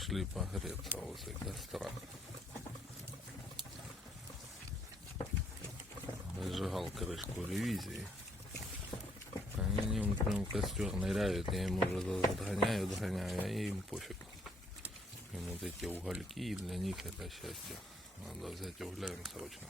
Пришли погреться возле костра. Зажигал крышку ревизии. Они прям в костер ныряют, я им уже отгоняю, а им пофиг. Им вот эти угольки, для них это счастье. Надо взять угля им срочно.